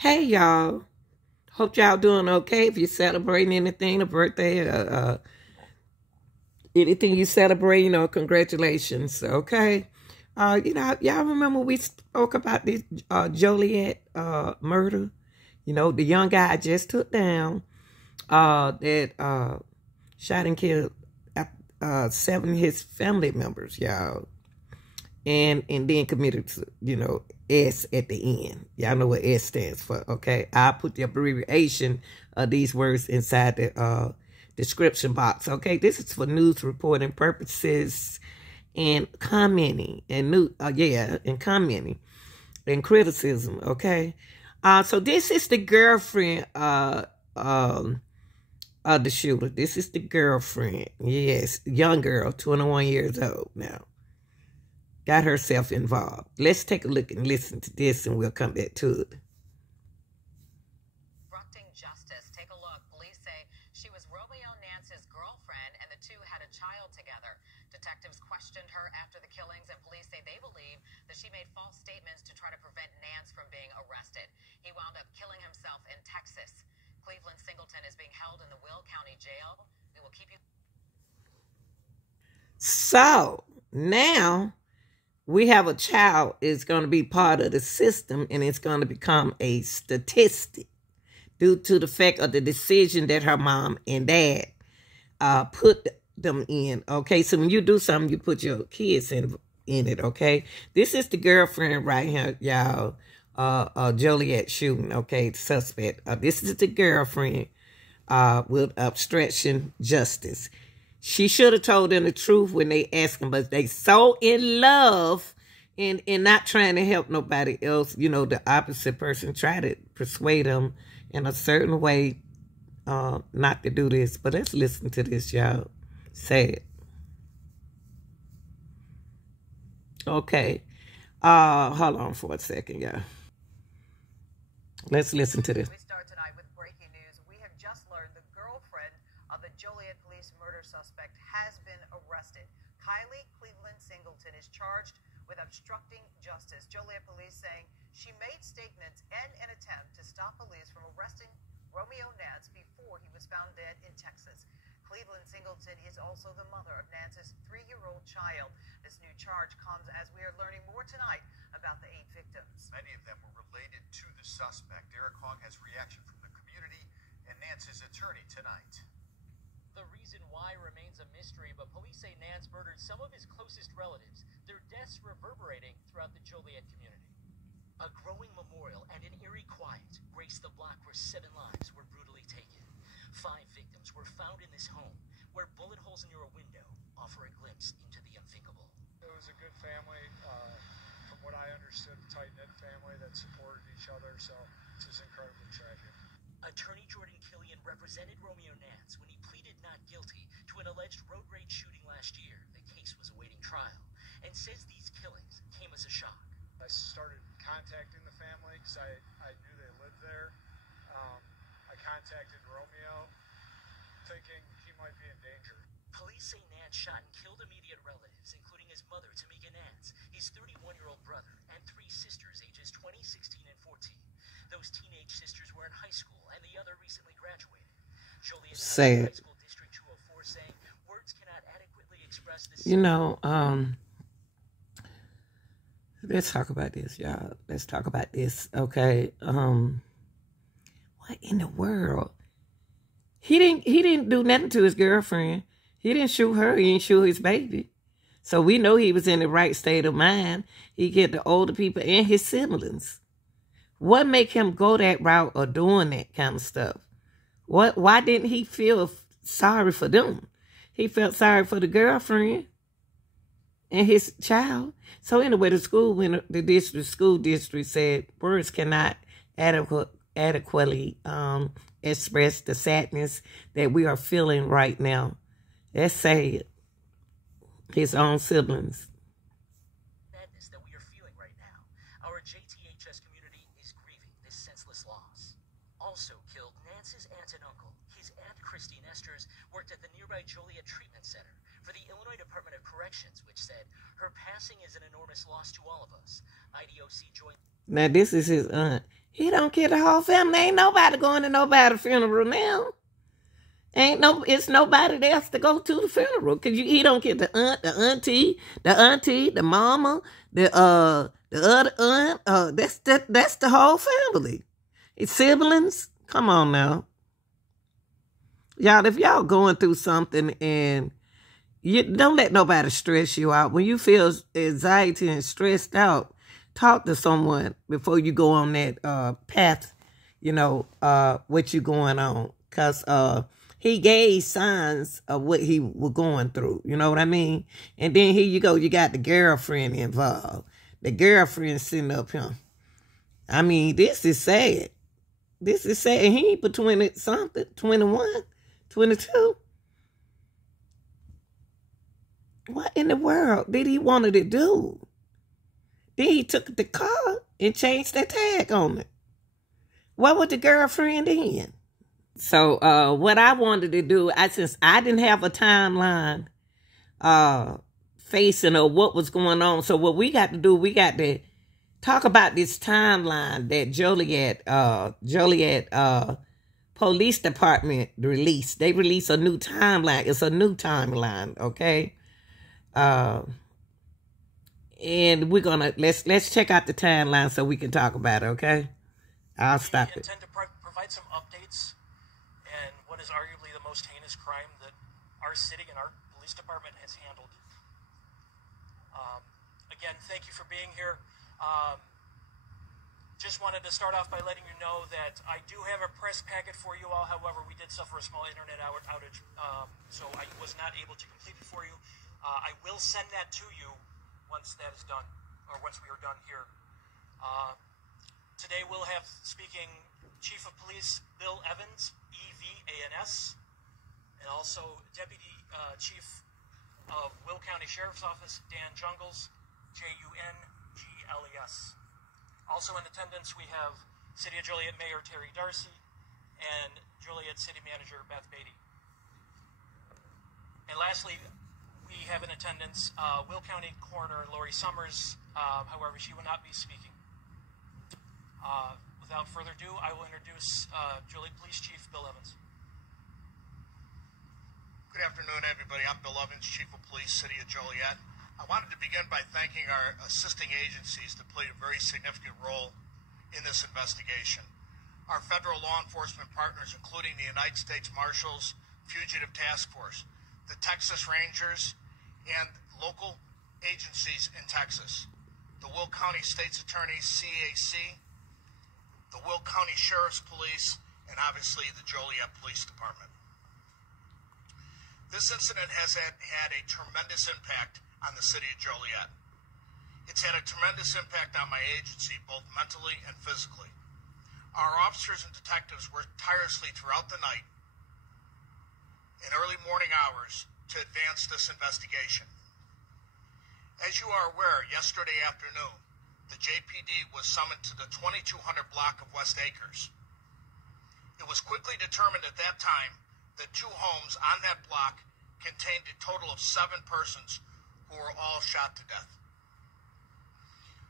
Hey y'all, hope y'all doing okay. If you're celebrating anything, a birthday, anything you celebrate, congratulations. Okay. Y'all remember we spoke about this Joliet murder? The young guy I just took down that shot and killed 7 of his family members, y'all, and then committed to, S at the end. Y'all know what S stands for, okay? I'll put the abbreviation of these words inside the description box, okay? This is for news reporting purposes and commenting and commenting and criticism, okay? So this is the girlfriend of the shooter. This is the girlfriend. Yes, young girl, 21 years old now. Got herself involved. Let's take a look and listen to this, and we'll come back to it. Obstructing justice. Take a look. Police say she was Romeo Nance's girlfriend, and the two had a child together. Detectives questioned her after the killings, and police say they believe that she made false statements to try to prevent Nance from being arrested. He wound up killing himself in Texas. Cleveland Singleton is being held in the Will County Jail. We will keep you. So now we have a child is going to be part of the system, and it's going to become a statistic due to the fact of the decision that her mom and dad put them in. Okay, so when you do something, you put your kids in it. Okay, this is the girlfriend right here, y'all. Joliet shooting. Okay, suspect. This is the girlfriend with obstruction justice. She should have told them the truth when they asked him, but they so in love and not trying to help nobody else. The opposite person try to persuade them in a certain way not to do this. But let's listen to this, y'all. Say it. Okay. Hold on for a second, y'all. Let's listen to this. We start tonight with breaking news. We have just learned the girlfriend of the Joliet police murder suspect has been arrested. Kylie Cleveland Singleton is charged with obstructing justice. Joliet police saying she made statements and an attempt to stop police from arresting Romeo Nance before he was found dead in Texas. Cleveland Singleton is also the mother of Nance's 3-year-old child. This new charge comes as we are learning more tonight about the 8 victims. Many of them were related to the suspect. Eric Hong has reaction from the community and Nance's attorney tonight. The reason why remains a mystery, but police say Nance murdered some of his closest relatives, their deaths reverberating throughout the Joliet community. A growing memorial and an eerie quiet graced the block where 7 lives were brutally taken. 5 victims were found in this home, where bullet holes in your window offer a glimpse into the unthinkable. It was a good family, from what I understood, a tight-knit family that supported each other, so it's just incredibly tragic. Attorney Jordan Killian represented Romeo Nance when he pleaded not guilty to an alleged road rage shooting last year. The case was awaiting trial, and says these killings came as a shock. I started contacting the family because I knew they lived there. I contacted Romeo, thinking he might be in danger. Police say Nance shot and killed immediate relatives, including his mother, Tamika Nance, his 31-year-old brother, and 3 sisters, ages 20, 16, and 14. Those teenage sisters were in high school, and the other recently graduated. Joliet High School District 204 saying words cannot adequately express this. Let's talk about this, y'all. Let's talk about this, okay? What in the world? He didn't do nothing to his girlfriend. He didn't shoot her. He didn't shoot his baby. So we know he was in the right state of mind. He get the older people and his siblings. What make him go that route or doing that kind of stuff? Why didn't he feel sorry for them? He felt sorry for the girlfriend and his child. So anyway, the school district said words cannot adequately express the sadness that we are feeling right now. That's sad. His own siblings. Sadness that we are feeling right now. Our JTHS community is grieving this senseless loss. Also killed Nance's aunt and uncle. His aunt, Christine Esters, worked at the nearby Joliet Treatment Center for the Illinois Department of Corrections, which said her passing is an enormous loss to all of us. IDOC joined. Now, this is his aunt. He don't care the whole family. Ain't nobody going to nobody's funeral now. It's nobody else to go to the funeral because he don't get the aunt, the auntie, the mama, the other aunt. That's the whole family. His siblings. Come on now, y'all. If y'all going through something and you don't let nobody stress you out. When you feel anxiety and stressed out, talk to someone before you go on that path. What you going on because he gave signs of what he was going through. You know what I mean? And then here you go. You got the girlfriend involved. The girlfriend sitting up here. I mean, this is sad. This is sad. And he ain't but 20-something, 21, 22. What in the world did he wanted to do? Then he took the car and changed the tag on it. What was the girlfriend in? So what I wanted to do, since I didn't have a timeline facing of what was going on. So what we got to do, we got to talk about this timeline that Joliet Police Department released. They released a new timeline. It's a new timeline, okay? And we're gonna let's check out the timeline so we can talk about it, okay? I'll stop it. We intend to provide some updates and what is arguably the most heinous crime that our city and our police department has handled. Again, thank you for being here. Just wanted to start off by letting you know that I do have a press packet for you all. However, we did suffer a small internet outage, so I was not able to complete it for you. I will send that to you once that is done, or once we are done here. Today we'll have speaking Chief of Police Bill Evans, EVANS, and also Deputy Chief of Will County Sheriff's Office, Dan Jungles, JUNGLES. Also in attendance we have City of Joliet Mayor Terry Darcy and Joliet City Manager Beth Beatty. And lastly, we have in attendance Will County Coroner Lori Summers. However, she will not be speaking. Without further ado, I will introduce Joliet Police Chief Bill Evans. Good afternoon, everybody. I'm Bill Evans, Chief of Police, City of Joliet. I wanted to begin by thanking our assisting agencies that played a very significant role in this investigation. Our federal law enforcement partners, including the United States Marshals, Fugitive Task Force, the Texas Rangers, and local agencies in Texas, the Will County State's Attorney's CAC, the Will County Sheriff's Police, and obviously the Joliet Police Department. This incident has had a tremendous impact on the city of Joliet. It's had a tremendous impact on my agency, both mentally and physically. Our officers and detectives worked tirelessly throughout the night and early morning hours to advance this investigation. As you are aware, yesterday afternoon, the JPD was summoned to the 2200 block of West Acres. It was quickly determined at that time that two homes on that block contained a total of 7 persons who were all shot to death.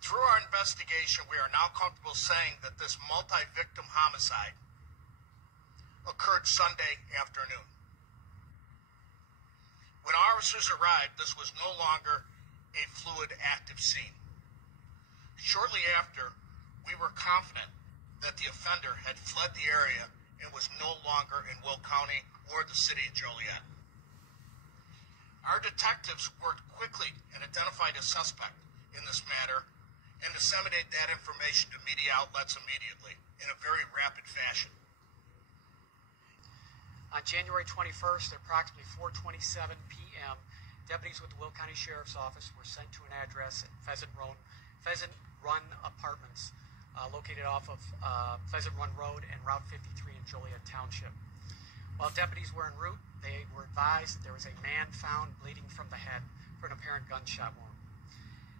Through our investigation, we are now comfortable saying that this multi-victim homicide occurred Sunday afternoon. When officers arrived, this was no longer a fluid, active scene. Shortly after, we were confident that the offender had fled the area and was no longer in Will County or the city of Joliet. Our detectives worked quickly and identified a suspect in this matter and disseminated that information to media outlets immediately in a very rapid fashion. On January 21st at approximately 4:27 p.m., deputies with the Will County Sheriff's Office were sent to an address at Pheasant Run Apartments, located off of Pheasant Run Road and Route 53 in Joliet Township. While deputies were en route, they were advised that there was a man found bleeding from the head for an apparent gunshot wound.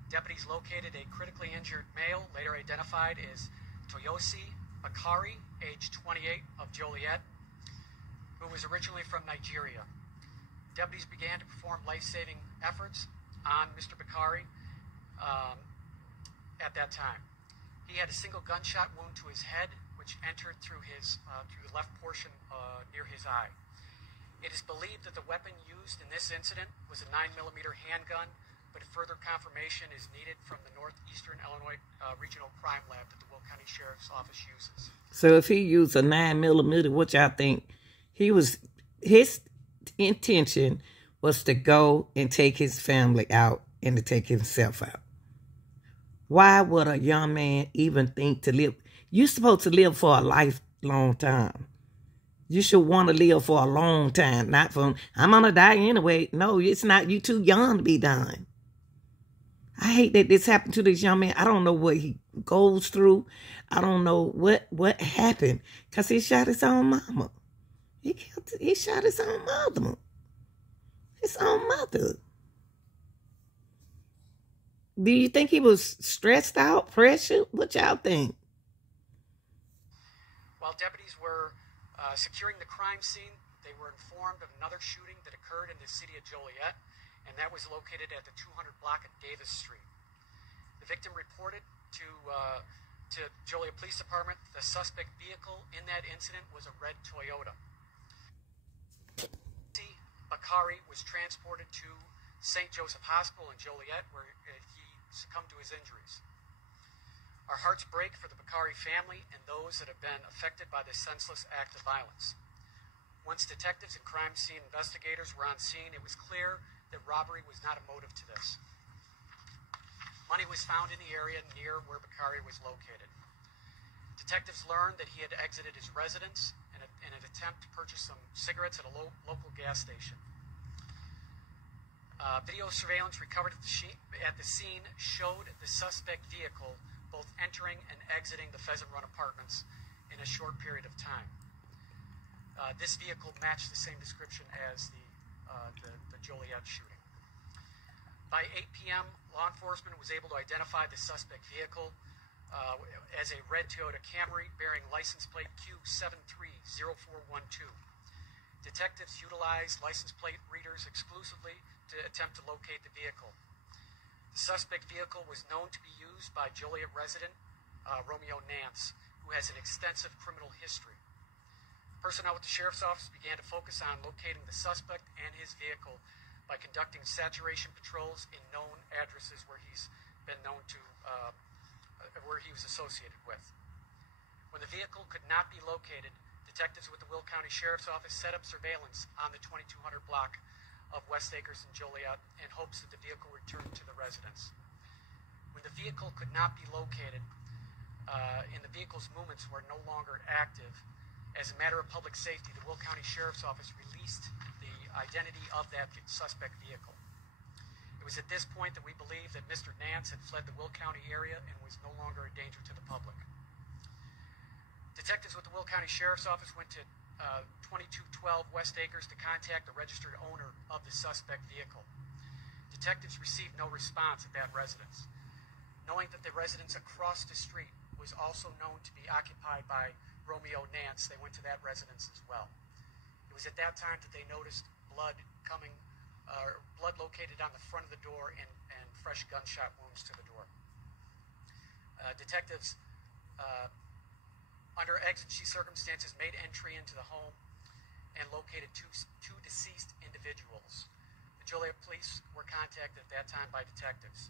Deputies located a critically injured male, later identified as Toyosi Bakari, age 28, of Joliet, who was originally from Nigeria. Deputies began to perform life-saving efforts on Mr. Bakari at that time. He had a single gunshot wound to his head, which entered through the left portion near his eye. It is believed that the weapon used in this incident was a 9mm handgun, but further confirmation is needed from the Northeastern Illinois Regional Crime Lab that the Will County Sheriff's Office uses. So if he used a 9mm, what y'all think? His intention was to go and take his family out and to take himself out. Why would a young man even think to live? You're supposed to live for a lifelong time. You should want to live for a long time, not from, I'm going to die anyway. No, it's not. You too young to be dying. I hate that this happened to this young man. I don't know what he goes through. I don't know what happened, because he shot his own mama. He shot his own mother. His own mother. Do you think he was stressed out, pressured? What y'all think? While deputies were securing the crime scene, they were informed of another shooting that occurred in the city of Joliet, and that was located at the 200 block of Davis Street. The victim reported to Joliet Police Department the suspect vehicle in that incident was a red Toyota. Bakari was transported to St. Joseph Hospital in Joliet, where he succumbed to his injuries. Our hearts break for the Bakari family and those that have been affected by this senseless act of violence. Once detectives and crime scene investigators were on scene, it was clear that robbery was not a motive to this. Money was found in the area near where Bakari was located. Detectives learned that he had exited his residence in an attempt to purchase some cigarettes at a local gas station. Video surveillance recovered at the scene showed the suspect vehicle both entering and exiting the Pheasant Run apartments in a short period of time. This vehicle matched the same description as the Joliet shooting. By 8 p.m., law enforcement was able to identify the suspect vehicle as a red Toyota Camry bearing license plate Q730412. Detectives utilized license plate readers exclusively to attempt to locate the vehicle. The suspect vehicle was known to be used by Joliet resident Romeo Nance, who has an extensive criminal history. Personnel with the Sheriff's Office began to focus on locating the suspect and his vehicle by conducting saturation patrols in known addresses where he's been known to, where he was associated with. When the vehicle could not be located, detectives with the Will County Sheriff's Office set up surveillance on the 2200 block of West Acres and Joliet in hopes that the vehicle returned to the residence. When the vehicle could not be located and the vehicle's movements were no longer active, as a matter of public safety, the Will County Sheriff's Office released the identity of that suspect vehicle. It was at this point that we believe that Mr. Nance had fled the Will County area and was no longer a danger to the public. Detectives with the Will County Sheriff's Office went to 2212 West Acres to contact the registered owner of the suspect vehicle. Detectives received no response at that residence. Knowing that the residence across the street was also known to be occupied by Romeo Nance, they went to that residence as well. It was at that time that they noticed blood located on the front of the door and fresh gunshot wounds to the door. Detectives under exigency circumstances, made entry into the home and located two deceased individuals. The Joliet police were contacted at that time by detectives.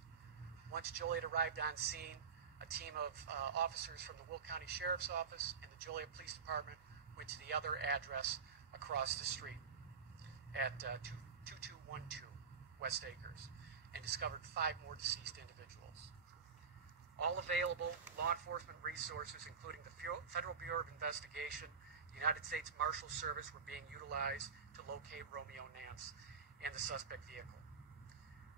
Once Joliet arrived on scene, a team of officers from the Will County Sheriff's Office and the Joliet Police Department went to the other address across the street at 2212 West Acres and discovered 5 more deceased individuals. All available law enforcement resources, including the Federal Bureau of Investigation, the United States Marshal Service, were being utilized to locate Romeo Nance and the suspect vehicle.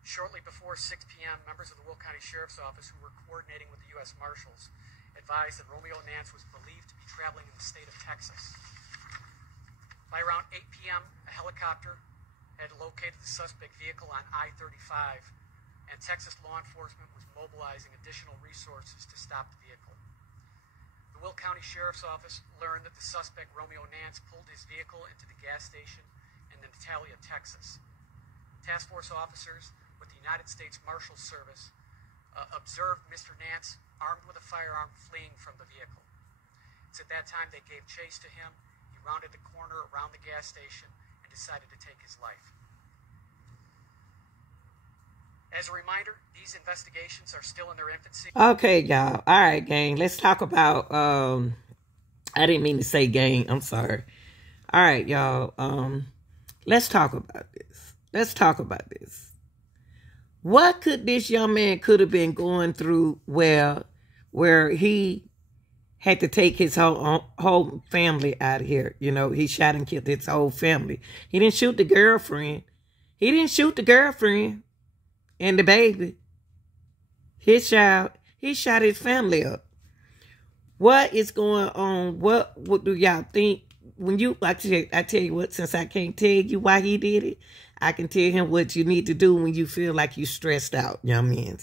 Shortly before 6 p.m., members of the Will County Sheriff's Office, who were coordinating with the U.S. Marshals, advised that Romeo Nance was believed to be traveling in the state of Texas. By around 8 p.m., a helicopter had located the suspect vehicle on I-35, and Texas law enforcement was mobilizing additional resources to stop the vehicle. The Will County Sheriff's Office learned that the suspect, Romeo Nance, pulled his vehicle into the gas station in Natalia, Texas. Task force officers with the United States Marshal Service observed Mr. Nance armed with a firearm, fleeing from the vehicle. It's at that time they gave chase to him. He rounded the corner around the gas station and decided to take his life. As a reminder, these investigations are still in their infancy. Okay, y'all. All right, gang. Let's talk about, I didn't mean to say gang. I'm sorry. All right, y'all. Let's talk about this. Let's talk about this. What could this young man could have been going through where he had to take his whole family out of here? You know, he shot and killed his whole family. He didn't shoot the girlfriend. He didn't shoot the girlfriend and the baby. His child. He shot his family up. What is going on? What do y'all think? When you, I tell you what, since I can't tell you why he did it, I can tell him what you need to do when you feel like you stressed out, young men.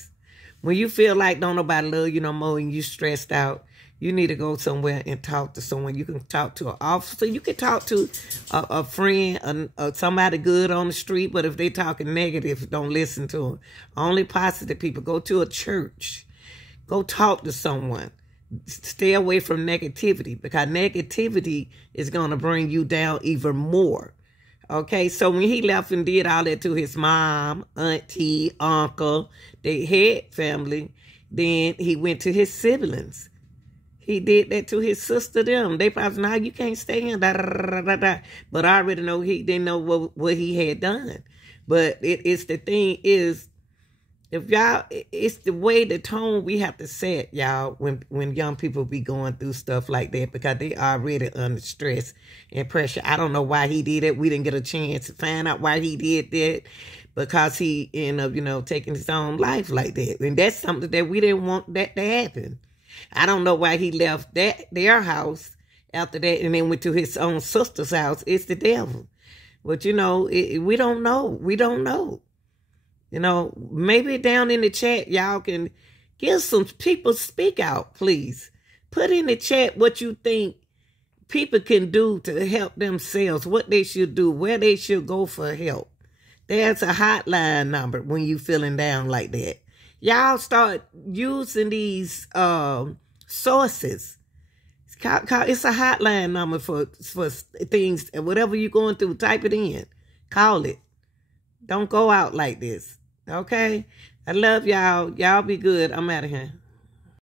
When you feel like don't nobody love you no more and you stressed out, you need to go somewhere and talk to someone. You can talk to an officer. You can talk to a friend, somebody good on the street. But if they talking negative, don't listen to them. Only positive people. Go to a church. Go talk to someone. Stay away from negativity, because negativity is going to bring you down even more. Okay, so when he left and did all that to his mom, auntie, uncle, their head family, then he went to his siblings. He did that to his sister, them. They probably, now you can't stay in, da, da, da, da, da. But I already know he didn't know what he had done. But it's the thing is, if y'all, it's the way, the tone we have to set, y'all, when young people be going through stuff like that, because they already under stress and pressure. I don't know why he did it. We didn't get a chance to find out why he did that, because he ended up, taking his own life like that. And that's something that we didn't want that to happen. I don't know why he left their house after that and then went to his own sister's house. It's the devil. But, we don't know. We don't know. Maybe down in the chat, y'all can give some people speak out, please. Put in the chat what you think people can do to help themselves, what they should do, where they should go for help. There's a hotline number when you feeling down like that. Y'all start using these sources. It's a hotline number for things, whatever you're going through, type it in. Call it. Don't go out like this. Okay? I love y'all. Y'all be good. I'm out of here.